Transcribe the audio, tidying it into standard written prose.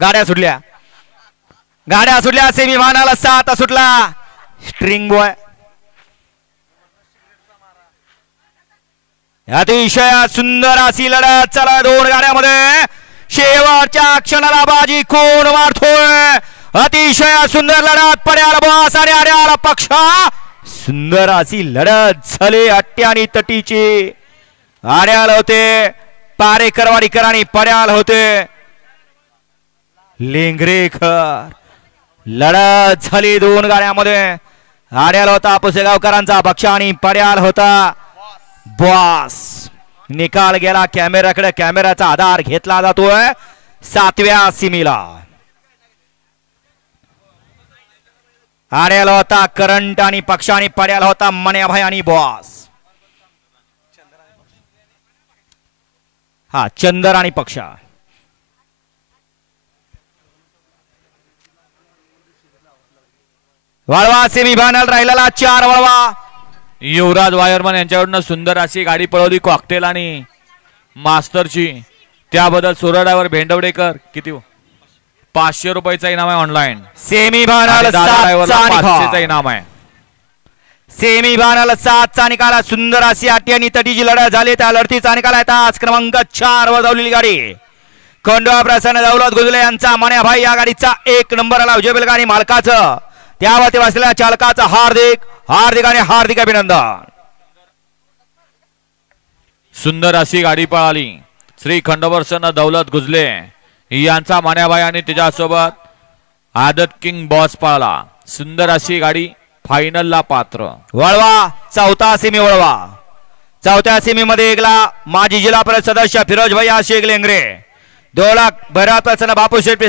गाड्या सुटल्या सेमीफायनल 7 सुटला स्ट्रिंग बॉय अतिशय सुंदर अशी लढत चला दोन गाड्यामध्ये शेवटच्या क्षणाला बाजी कोण मारतोय अतिशय सुंदर लढत पड्याल बॉस आणि आड्याल पक्ष सुंदर अशी लढत झाली अट्टी आणि तटीची आड्याल होते पारेकरवाडीकर आणि पड्याल होते लेंगरेकर लढत झाली दोन गाड्यामध्ये आड्याल होता पुसेगावकरांचा पक्ष आणि पड्याल होता बॉस निकाल गेला कॅमेराकडे कॅमेराचा आधार घेतला जातोय 7व्या सीमेला आड्याला होता करंट आणि पक्ष आणि पड्याला होता मन्याभाई आणि बॉस हा चंदर आणि पक्ष वळवा सेमीफायनल राहिलेला 4 वळवा युवराज वायरमन यांच्याकडून सुंदर अशी गाडी पळवली कॉकटेल आणि मास्टरची त्याबद्दल सोरडावर भेंडवडेकर किती 500 रुपयाचा इनाम आहे ऑनलाइन सेमीफायनल 500चा इनाम आहे सेमीफायनल 7चा निकाल सुंदर अशी अटी आणि तटीची लढत झाली त्या लढतीचा निकाल आहे तास क्रमांक 4 वर धावलेली गाडी खंडोबा प्रसन्न दौलत गुजले यांचा मन्याभाई या गाडीचा 1 नंबर आला उजव्या बैलगाडी मालकाचं त्यावरती बसलेल्या चालकाचं हार्दिक आणि हार्दिक अभिनंदन सुंदर अशी गाडी पळाली श्री खंडोबा प्रसन्न दौलत गुजले यांचा मन्याभाई आणि त्याच्यासोबत आदत किंग बॉस पळाला सुंदर अशी गाडी फायनलला पात्र वळवा चौथा सेमी वळवा चौथ्या सेमीमध्ये एकला माजी जिल्हा परिषद सदस्य फिरोज भैया शेख लेंगरे 2 लाख भैरव प्रसन्न बापू शेठ